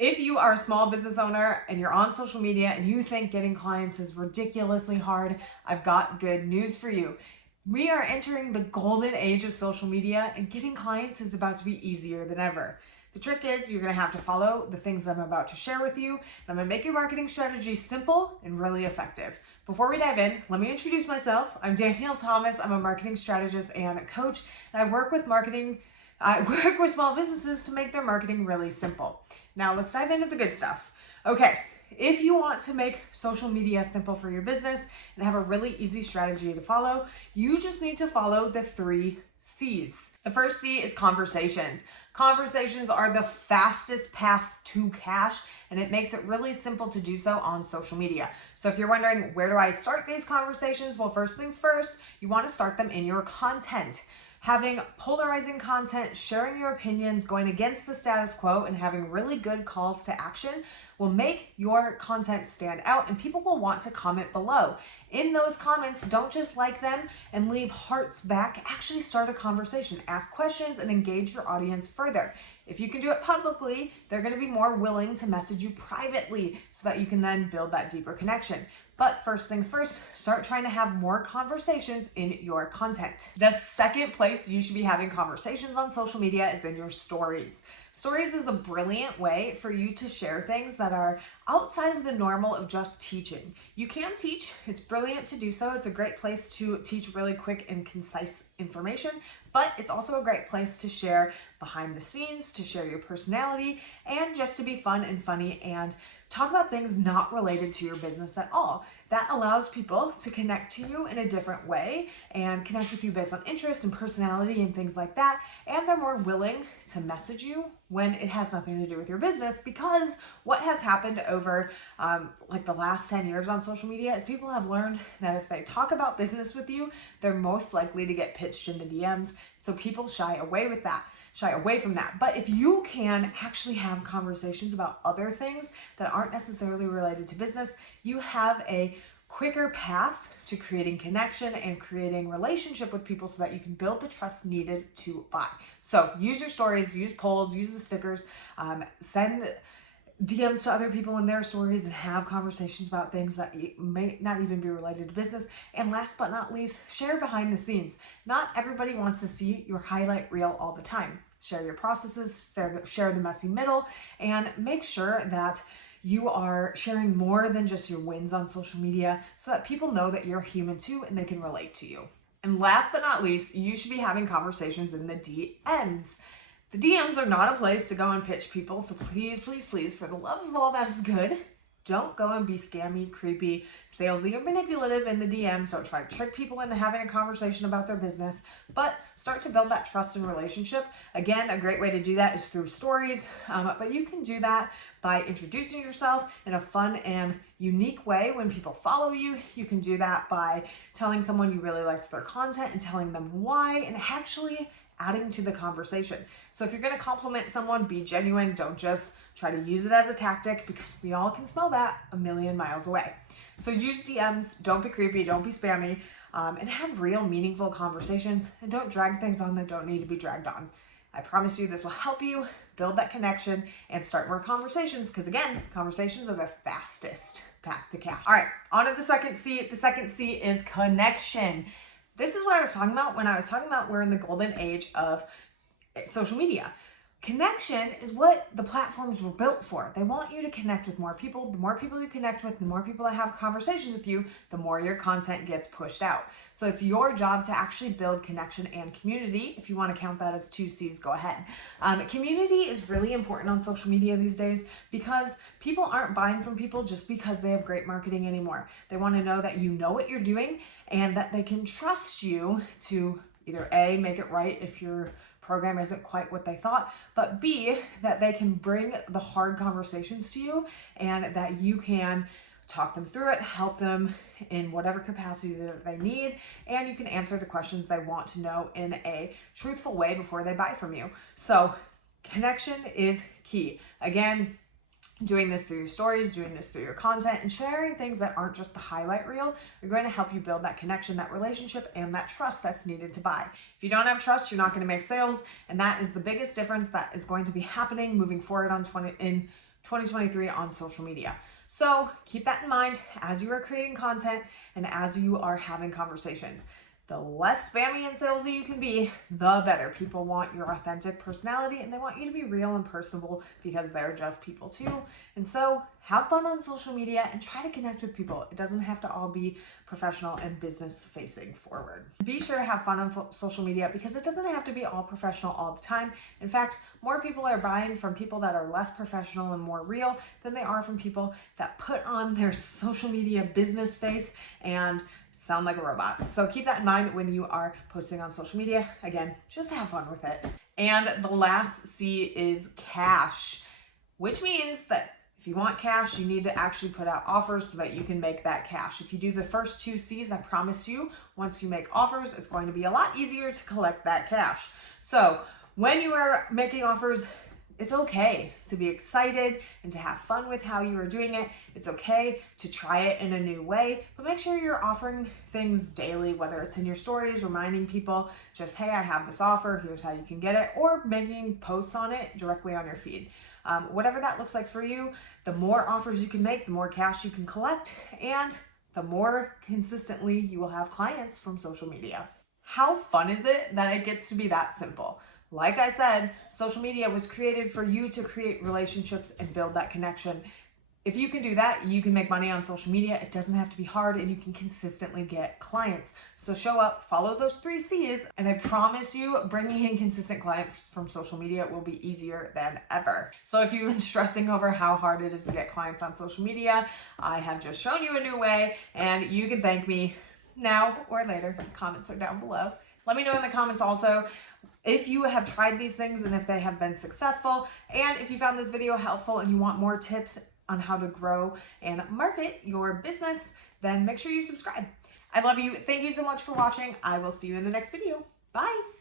If you are a small business owner and you're on social media and you think getting clients is ridiculously hard, I've got good news for you. We are entering the golden age of social media and getting clients is about to be easier than ever. The trick is you're going to have to follow the things I'm about to share with you, and I'm going to make your marketing strategy simple and really effective. Before we dive in, let me introduce myself. I'm Danielle Thomas. I'm a marketing strategist and a coach, and I work with small businesses to make their marketing really simple. Now let's dive into the good stuff. Okay, if you want to make social media simple for your business and have a really easy strategy to follow, you just need to follow the 3 C's. The first C is conversations. Conversations are the fastest path to cash, and it makes it really simple to do so on social media. So if you're wondering, where do I start these conversations? Well, first things first, you want to start them in your content. Having polarizing content, sharing your opinions, going against the status quo, and having really good calls to action will make your content stand out, and people will want to comment below. In those comments, don't just like them and leave hearts back. Actually start a conversation, ask questions, and engage your audience further. If you can do it publicly, they're going to be more willing to message you privately so that you can then build that deeper connection. But first things first, start trying to have more conversations in your content. The second place you should be having conversations on social media is in your stories. Stories is a brilliant way for you to share things that are outside of the normal of just teaching. You can teach, it's brilliant to do so. It's a great place to teach really quick and concise information, but it's also a great place to share behind the scenes, to share your personality, and just to be fun and funny and talk about things not related to your business at all. That allows people to connect to you in a different way and connect with you based on interest and personality and things like that. And they're more willing to message you when it has nothing to do with your business, because what has happened over like the last 10 years on social media is people have learned that if they talk about business with you, they're most likely to get pitched in the DMs. So people shy away from that. But if you can actually have conversations about other things that aren't necessarily related to business, you have a quicker path to creating connection and creating relationship with people so that you can build the trust needed to buy. So use your stories, use polls, use the stickers, send DMs to other people in their stories, and have conversations about things that may not even be related to business. And last but not least, share behind the scenes. Not everybody wants to see your highlight reel all the time. Share your processes, share the messy middle, and make sure that you are sharing more than just your wins on social media so that people know that you're human too and they can relate to you. And last but not least, you should be having conversations in the DMs. The DMs are not a place to go and pitch people, so please, please, please, for the love of all that is good, don't go and be scammy, creepy, salesy, or manipulative in the DMs. Don't try to trick people into having a conversation about their business, but start to build that trust and relationship. Again, a great way to do that is through stories, but you can do that by introducing yourself in a fun and unique way when people follow you. You can do that by telling someone you really liked their content and telling them why, and actually adding to the conversation. So if you're going to compliment someone, be genuine. Don't just try to use it as a tactic, because we all can smell that a million miles away. So use DMs, don't be creepy, don't be spammy, and have real meaningful conversations, and don't drag things on that don't need to be dragged on. I promise you this will help you build that connection and start more conversations, because again, conversations are the fastest path to cash. All right, on to the second C. The second C is connection. This is what I was talking about when I was talking about we're in the golden age of social media. Connection is what the platforms were built for. They want you to connect with more people. The more people you connect with, the more people that have conversations with you, the more your content gets pushed out. So it's your job to actually build connection and community. If you want to count that as 2 C's, go ahead. Community is really important on social media these days, because people aren't buying from people just because they have great marketing anymore. They want to know that you know what you're doing and that they can trust you to either A, make it right if your program isn't quite what they thought, but B, that they can bring the hard conversations to you and that you can talk them through it, help them in whatever capacity that they need, and you can answer the questions they want to know in a truthful way before they buy from you. So connection is key. Again, doing this through your stories, doing this through your content, and sharing things that aren't just the highlight reel are going to help you build that connection, that relationship, and that trust that's needed to buy. If you don't have trust, you're not going to make sales, and that is the biggest difference that is going to be happening moving forward in 2023 on social media. So keep that in mind as you are creating content and as you are having conversations. The less spammy and salesy you can be, the better. People want your authentic personality and they want you to be real and personable because they're just people too. And so have fun on social media and try to connect with people. It doesn't have to all be professional and business facing forward. Be sure to have fun on social media because it doesn't have to be all professional all the time. In fact, more people are buying from people that are less professional and more real than they are from people that put on their social media business face and sound like a robot. So keep that in mind when you are posting on social media. Again, just have fun with it. And the last C is cash, which means that if you want cash, you need to actually put out offers so that you can make that cash. If you do the first two C's, I promise you, once you make offers, it's going to be a lot easier to collect that cash. So when you are making offers, it's okay to be excited and to have fun with how you are doing it. It's okay to try it in a new way, but make sure you're offering things daily, whether it's in your stories, reminding people just, hey, I have this offer, here's how you can get it, or making posts on it directly on your feed. Whatever that looks like for you, the more offers you can make, the more cash you can collect, and the more consistently you will have clients from social media. How fun is it that it gets to be that simple? Like I said, social media was created for you to create relationships and build that connection. If you can do that, you can make money on social media. It doesn't have to be hard and you can consistently get clients. So show up, follow those 3 C's, and I promise you, bringing in consistent clients from social media will be easier than ever. So if you've been stressing over how hard it is to get clients on social media, I have just shown you a new way and you can thank me now or later. Comments are down below. Let me know in the comments also if you have tried these things and if they have been successful. And if you found this video helpful and you want more tips on how to grow and market your business, then make sure you subscribe. I love you. Thank you so much for watching. I will see you in the next video. Bye.